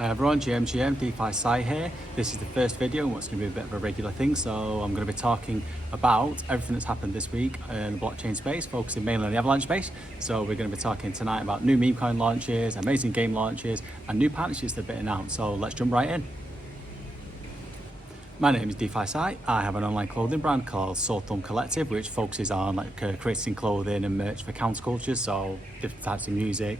Everyone, GM, DeFi Sai here. This is the first video and what's going to be a bit of a regular thing. So I'm going to be talking about everything that's happened this week in the blockchain space, focusing mainly on the Avalanche space. So we're going to be talking tonight about new meme coin launches, amazing game launches, and new partnerships that have been announced. So let's jump right in. My name is DeFi Sai. I have an online clothing brand called Soul Thumb Collective, which focuses on creating clothing and merch for counterculture, so different types of music,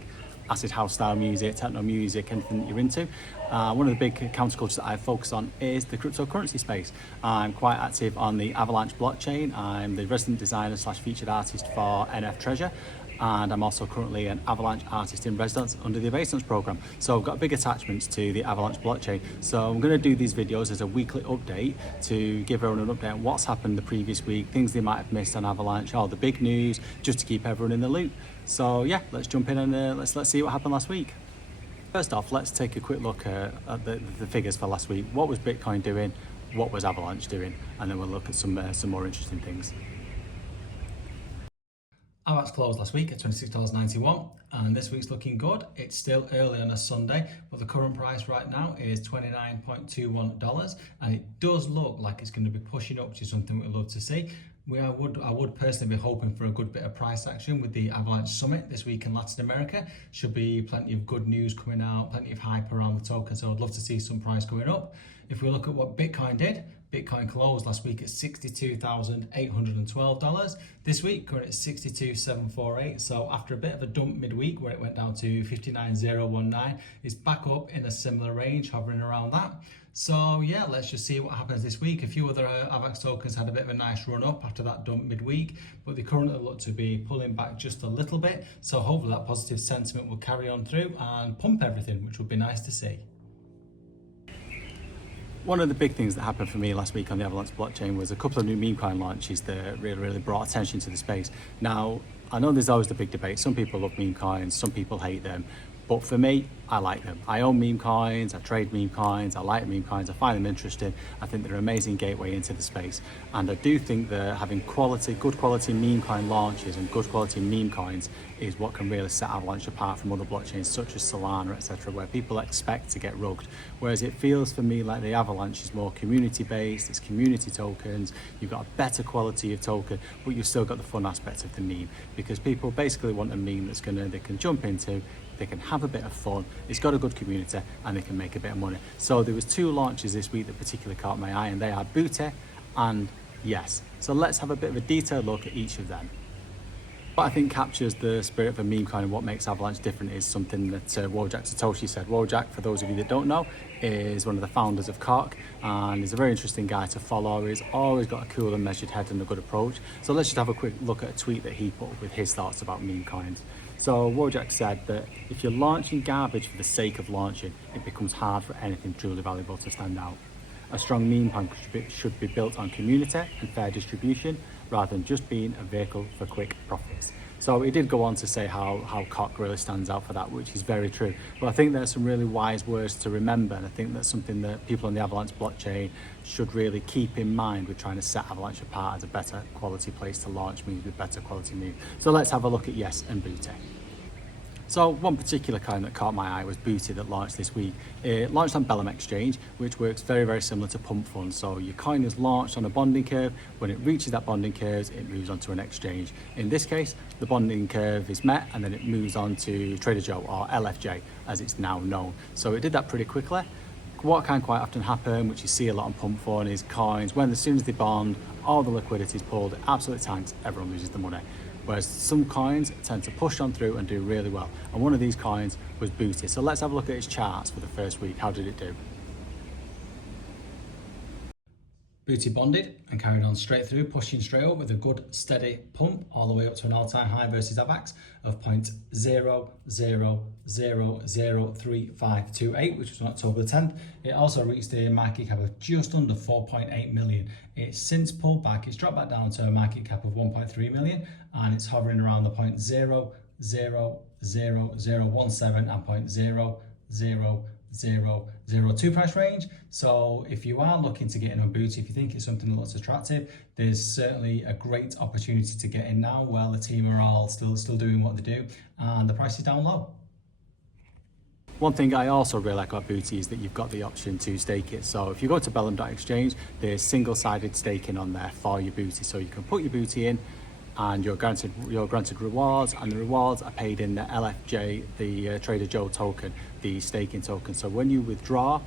acid house style music, techno music, anything that you're into. One of the big countercultures that I focus on is the cryptocurrency space. I'm quite active on the Avalanche blockchain. I'm the resident designer / featured artist for NF Treasure. And I'm also currently an Avalanche artist in residence under the Avalanche program. So I've got big attachments to the Avalanche blockchain. So I'm going to do these videos as a weekly update to give everyone an update on what's happened the previous week, things they might have missed on Avalanche, all the big news, just to keep everyone in the loop. So yeah, let's jump in and let's see what happened last week. First off, let's take a quick look at the figures for last week. What was Bitcoin doing? What was Avalanche doing? And then we'll look at some more interesting things. Avalanche closed last week at $26.91 and this week's looking good. It's still early on a Sunday, but the current price right now is $29.21 and it does look like it's going to be pushing up to something we'd love to see. I would personally be hoping for a good bit of price action with the Avalanche Summit this week in Latin America. Should be plenty of good news coming out, plenty of hype around the token, so I'd love to see some price going up. If we look at what Bitcoin did, Bitcoin closed last week at $62,812. This week we're at $62,748. So after a bit of a dump midweek where it went down to $59,019, it's back up in a similar range, hovering around that. So yeah, let's just see what happens this week. A few other AVAX tokens had a bit of a nice run up after that dump midweek, but they currently look to be pulling back just a little bit. So hopefully that positive sentiment will carry on through and pump everything, which would be nice to see. One of the big things that happened for me last week on the Avalanche blockchain was a couple of new meme coin launches that really brought attention to the space. Now, I know there's always the big debate. Some people love meme coins, some people hate them. But for me, I like them. I own meme coins, I trade meme coins, I like meme coins, I find them interesting. I think they're an amazing gateway into the space. And I do think that having good quality meme coin launches and good quality meme coins is what can really set Avalanche apart from other blockchains such as Solana, etc., where people expect to get rugged. Whereas it feels for me like the Avalanche is more community based, it's community tokens, you've got a better quality of token, but you've still got the fun aspect of the meme, because people basically want a meme that's they can jump into, they can have a bit of fun, it's got a good community, and they can make a bit of money. So there was two launches this week that particularly caught my eye, and they are Booty and Yes. So let's have a bit of a detailed look at each of them. What I think captures the spirit of a meme coin and what makes Avalanche different is something that Wojak Satoshi said. Wojak, for those of you that don't know, is one of the founders of Cork and is a very interesting guy to follow. He's always got a cool and measured head and a good approach. So let's just have a quick look at a tweet that he put with his thoughts about meme coins. So Wojak said that if you're launching garbage for the sake of launching, it becomes hard for anything truly valuable to stand out. A strong meme coin should be built on community and fair distribution rather than just being a vehicle for quick profits. So he did go on to say how Cock really stands out for that, which is very true. But I think there's some really wise words to remember, and I think that's something that people on the Avalanche blockchain should really keep in mind with trying to set Avalanche apart as a better quality place to launch memes with better quality meme. So let's have a look at Yes and Booty. So one particular coin that caught my eye was Booty that launched this week. It launched on Bellum Exchange, which works very similar to Pump Fund. So your coin is launched on a bonding curve. When it reaches that bonding curve, it moves on to an exchange. In this case, the bonding curve is met and then it moves on to Trader Joe, or LFJ as it's now known. So it did that pretty quickly. What can quite often happen, which you see a lot on Pump Fund, is coins, as soon as they bond, all the liquidity is pulled, it absolutely tanks, everyone loses the money. Whereas some coins tend to push on through and do really well. And one of these coins was Booty. So let's have a look at its charts for the first week. How did it do? Booty bonded and carried on straight through, pushing straight up with a good steady pump all the way up to an all-time high versus AVAX of 0.00003528, which was on October the 10th. It also reached a market cap of just under 4.8 million. It's since pulled back, it's dropped back down to a market cap of 1.3 million, and it's hovering around the 0.00017 and 0.00002 price range. So if you are looking to get in on Booty, if you think it's something that looks attractive, there's certainly a great opportunity to get in now while the team are all still doing what they do and the price is down low. One thing I also really like about Booty is that you've got the option to stake it. So if you go to Bellum.exchange, there's single-sided staking on there for your Booty. So you can put your Booty in and you're granted rewards, and the rewards are paid in the LFJ, the Trader Joe token, the staking token. So when you withdraw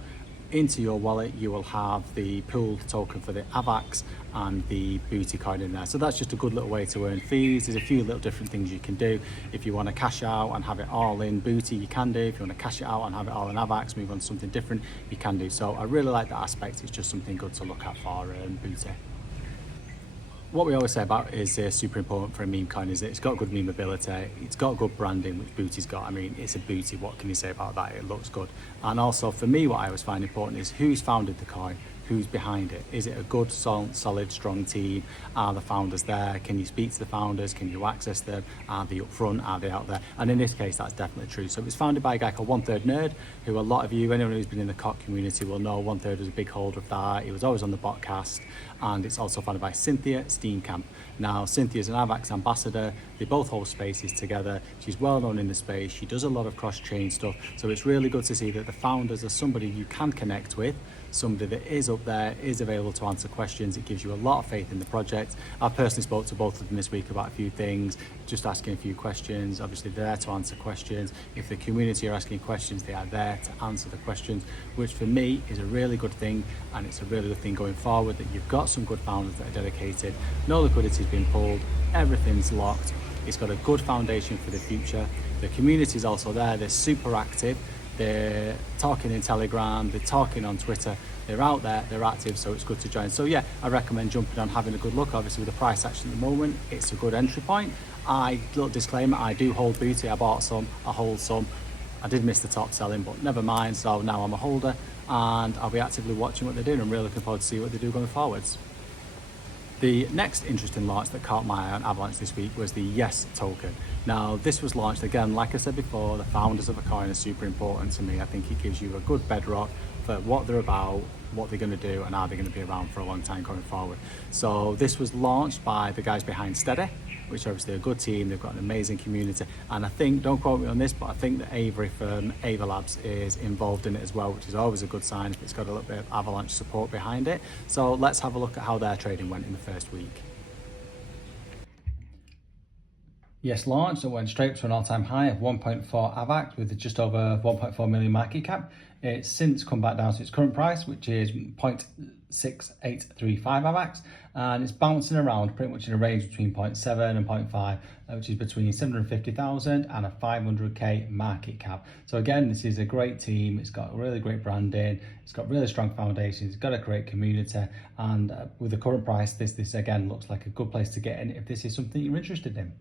into your wallet, you will have the pooled token for the AVAX and the Booty coin in there. So that's just a good little way to earn fees. There's a few little different things you can do. If you want to cash out and have it all in Booty, you can do. If you want to cash it out and have it all in AVAX, move on to something different, you can do. So I really like that aspect. It's just something good to look at for Booty. What we always say about is super important for a meme coin is that it's got good memeability, it's got good branding, which Booty's got. I mean, it's a Booty, what can you say about that? It looks good. And also for me, what I always find important is who's founded the coin, who's behind it. Is it a good, solid, strong team? Are the founders there? Can you speak to the founders? Can you access them? Are they up front? Are they out there? And in this case, that's definitely true. So it was founded by a guy called One Third Nerd, who a lot of you, anyone who's been in the COT community will know One Third was a big holder of that. He was always on the botcast. And it's also founded by Cynthia Steenkamp. Now, Cynthia's an AVAX ambassador. They both hold spaces together. She's well known in the space. She does a lot of cross-chain stuff. So it's really good to see that the founders are somebody you can connect with, somebody that is up there, is available to answer questions. It gives you a lot of faith in the project. I personally spoke to both of them this week about a few things, just asking a few questions. Obviously, they're there to answer questions. If the community are asking questions, they are there to answer the questions, which for me is a really good thing. And it's a really good thing going forward that you've got some good founders that are dedicated. No liquidity's been pulled, everything's locked. It's got a good foundation for the future. The community is also there. They're super active. They're talking in Telegram, they're talking on Twitter, they're out there, they're active, so it's good to join. So yeah, I recommend jumping on, having a good look. Obviously with the price action at the moment, it's a good entry point. Little disclaimer, I do hold Booty, I bought some, I hold some. I did miss the top selling, but never mind, so now I'm a holder and I'll be actively watching what they're doing. I'm really looking forward to see what they do going forwards. The next interesting launch that caught my eye on Avalanche this week was the Yes token. Now, this was launched again, like I said before, the founders of a coin are super important to me. I think it gives you a good bedrock for what they're about, what they're going to do, and are they going to be around for a long time going forward. So this was launched by the guys behind Steady, which are obviously a good team. They've got an amazing community, and I think, don't quote me on this, but I think that Avery from Ava Labs is involved in it as well, which is always a good sign if it's got a little bit of Avalanche support behind it. So let's have a look at how their trading went in the first week. Yes launched, it went straight to an all-time high of 1.4 AVAX with just over 1.4 million market cap. It's since come back down to its current price, which is 0.6835 AVAX, and it's bouncing around pretty much in a range between 0.7 and 0.5, which is between 750,000 and a 500k market cap. So again, this is a great team. It's got really great branding. It's got really strong foundations. It's got a great community, and with the current price, this again looks like a good place to get in if this is something you're interested in.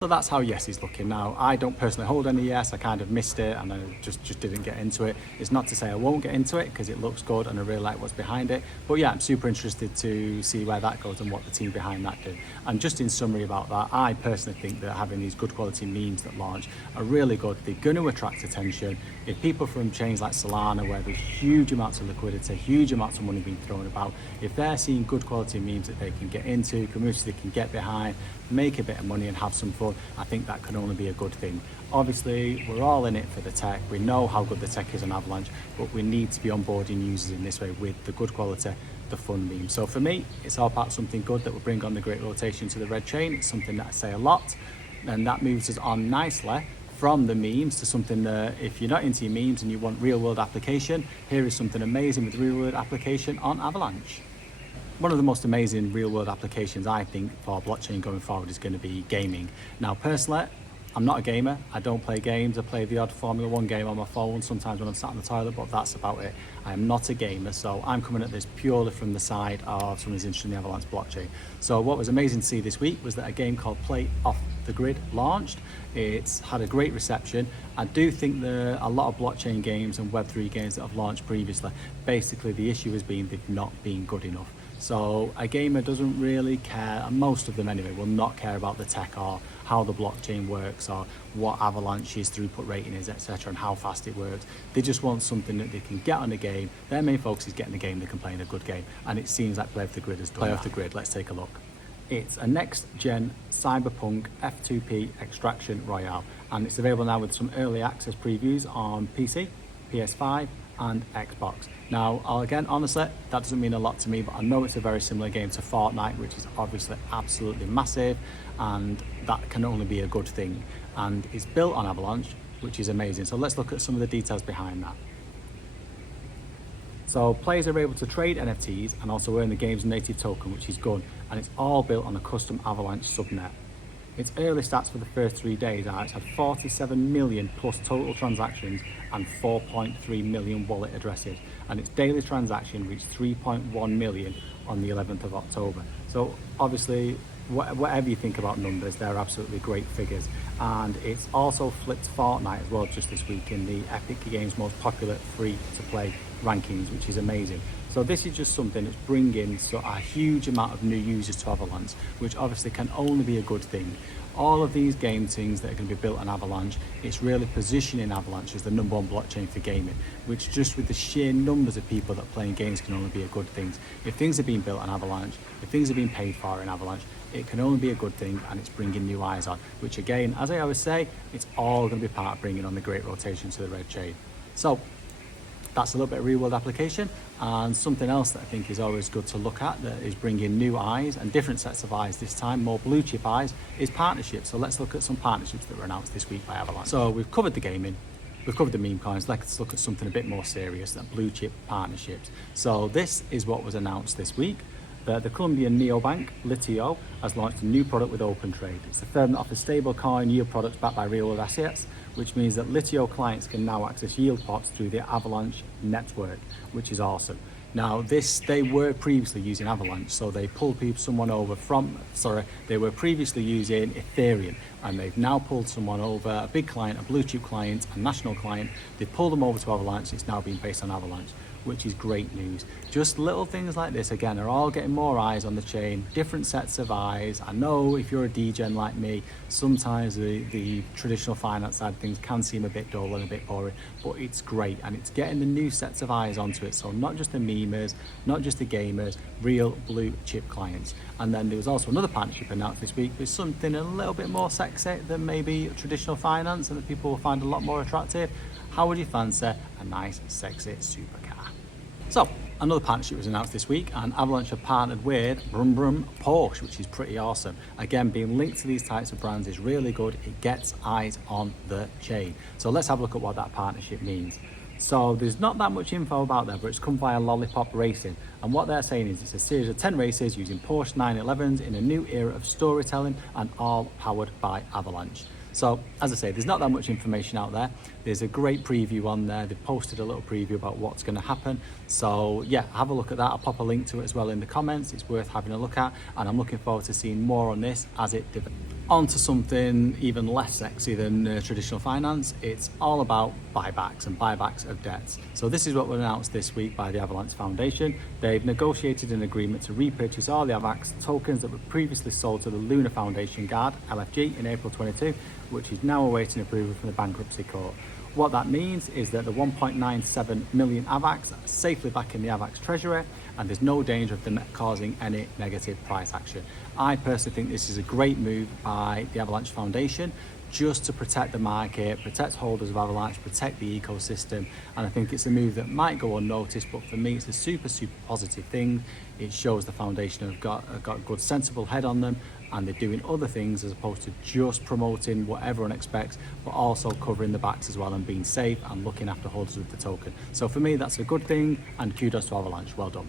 So that's how Yes is looking now. I don't personally hold any Yes, I kind of missed it and I just didn't get into it. It's not to say I won't get into it because it looks good and I really like what's behind it. But yeah, I'm super interested to see where that goes and what the team behind that do. And just in summary about that, I personally think that having these good quality memes that launch are really good. They're going to attract attention. If people from chains like Solana, where there's huge amounts of liquidity, huge amounts of money being thrown about, if they're seeing good quality memes that they can get into, communities they can get behind, make a bit of money and have some fun, I think that can only be a good thing. Obviously, we're all in it for the tech. We know how good the tech is on Avalanche, but we need to be onboarding users in this way with the good quality, the fun meme. So for me, it's all part of something good that will bring on the great rotation to the red chain. It's something that I say a lot, and that moves us on nicely from the memes to something that if you're not into your memes and you want real world application, here is something amazing with real world application on Avalanche. One of the most amazing real world applications I think for blockchain going forward is going to be gaming. Now personally, I'm not a gamer, I don't play games. I play the odd Formula 1 game on my phone sometimes when I'm sat in the toilet, but that's about it. I am not a gamer, so I'm coming at this purely from the side of someone who's interested in the Avalanche blockchain. So what was amazing to see this week was that a game called Play Off the Grid launched. It's had a great reception. I do think there are a lot of blockchain games and Web3 games that have launched previously. Basically, the issue has been they've not been good enough. So a gamer doesn't really care, and most of them anyway, will not care about the tech or how the blockchain works or what Avalanche's throughput rating is, etc., and how fast it works. They just want something that they can get on the game. Their main focus is getting the game they can play in a good game, and it seems like Play Off the Grid has done. Play Off the Grid, let's take a look. It's a next-gen cyberpunk F2P extraction royale, and it's available now with some early access previews on PC, PS5 and Xbox. Now, again, honestly, that doesn't mean a lot to me, but I know it's a very similar game to Fortnite, which is obviously absolutely massive, and that can only be a good thing. And it's built on Avalanche, which is amazing. So let's look at some of the details behind that. So players are able to trade NFTs and also earn the game's native token, which is good, and it's all built on a custom Avalanche subnet. Its early stats for the first 3 days are it's had 47 million plus total transactions and 4.3 million wallet addresses, and its daily transaction reached 3.1 million on the 11th of October. So obviously, whatever you think about numbers, they're absolutely great figures. And it's also flipped Fortnite as well just this week in the Epic Games most popular free-to-play rankings, which is amazing. So this is just something that's bringing a huge amount of new users to Avalanche, which obviously can only be a good thing. All of these game things that are going to be built on Avalanche, it's really positioning Avalanche as the #1 blockchain for gaming, which just with the sheer numbers of people that are playing games can only be a good thing. If things are being built on Avalanche, if things are being paid for in Avalanche, it can only be a good thing, and it's bringing new eyes on, which again, as I always say, it's all going to be part of bringing on the great rotation to the red chain. So that's a little bit of real world application, and something else that I think is always good to look at that is bringing new eyes and different sets of eyes this time, more blue chip eyes, is partnerships. So let's look at some partnerships that were announced this week by Avalanche. So we've covered the gaming, we've covered the meme coins, let's look at something a bit more serious, than blue chip partnerships. So this is what was announced this week. The Colombian neobank, Litio, has launched a new product with OpenTrade. It's the firm that offers stablecoin yield products backed by real-world assets, which means that Litio clients can now access yield pots through the Avalanche network, which is awesome. Now, they were previously using Avalanche, so they pulled they were previously using Ethereum, and they've now pulled someone over, a big client, a blue chip client, a national client. They pulled them over to Avalanche. It's now being based on Avalanche, which is great news. Just little things like this, again, are all getting more eyes on the chain, different sets of eyes. I know if you're a degen like me, sometimes the traditional finance side of things can seem a bit dull and a bit boring, but it's great, and it's getting the new sets of eyes onto it. So not just the memers, not just the gamers, real blue chip clients. And then there was also another partnership announced this week with something a little bit more sexy than maybe traditional finance and that people will find a lot more attractive. How would you fancy a nice, sexy supercar? So, another partnership was announced this week, and Avalanche have partnered with Porsche, which is pretty awesome. Again, being linked to these types of brands is really good. It gets eyes on the chain. So let's have a look at what that partnership means. So there's not that much info about that, but it's come via Lollipop Racing. And what they're saying is it's a series of 10 races using Porsche 911s in a new era of storytelling, and all powered by Avalanche. So, as I say, there's not that much information out there. There's a great preview on there. They've posted a little preview about what's going to happen. So, yeah, have a look at that. I'll pop a link to it as well in the comments. It's worth having a look at, and I'm looking forward to seeing more on this as it develops. On to something even less sexy than traditional finance. It's all about buybacks and buybacks of debts. So this is what was announced this week by the Avalanche Foundation. They've negotiated an agreement to repurchase all the Avax tokens that were previously sold to the Lunar Foundation Guard, LFG, in April 22, which is now awaiting approval from the bankruptcy court. What that means is that the 1.97 million AVAX are safely back in the AVAX treasury, and there's no danger of them causing any negative price action. I personally think this is a great move by the Avalanche Foundation, just to protect the market, protect holders of Avalanche, protect the ecosystem. And I think it's a move that might go unnoticed, but for me, it's a super, super positive thing. It shows the foundation have got a good, sensible head on them, and they're doing other things as opposed to just promoting what everyone expects, but also covering the backs as well and being safe and looking after holders of the token. So for me, that's a good thing, and kudos to Avalanche. Well done.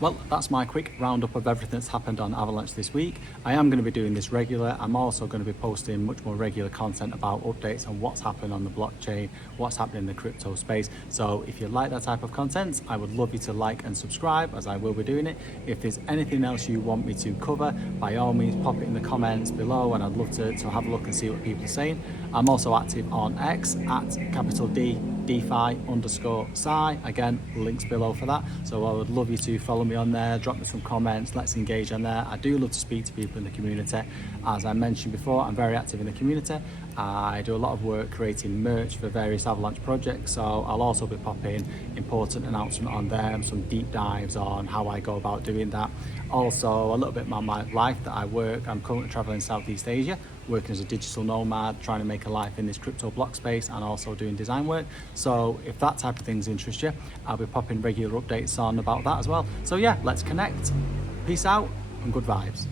Well, that's my quick roundup of everything that's happened on Avalanche this week. I am going to be doing this regular. I'm also going to be posting much more regular content about updates on what's happened on the blockchain, what's happening in the crypto space. So if you like that type of content, I would love you to like and subscribe, as I will be doing it. If there's anything else you want me to cover, by all means pop it in the comments below, and I'd love to have a look and see what people are saying. I'm also active on X at capital D DeFi_Psy. Again, links below for that. So I would love you to follow me on there, drop me some comments, let's engage on there. I do love to speak to people in the community. As I mentioned before, I'm very active in the community. I do a lot of work creating merch for various Avalanche projects, so I'll also be popping important announcement on there and some deep dives on how I go about doing that. Also, a little bit about my life that I work. I'm currently traveling in Southeast Asia, working as a digital nomad, trying to make a life in this crypto block space and also doing design work. So if that type of things interest you, I'll be popping regular updates on about that as well. So yeah, let's connect. Peace out and good vibes.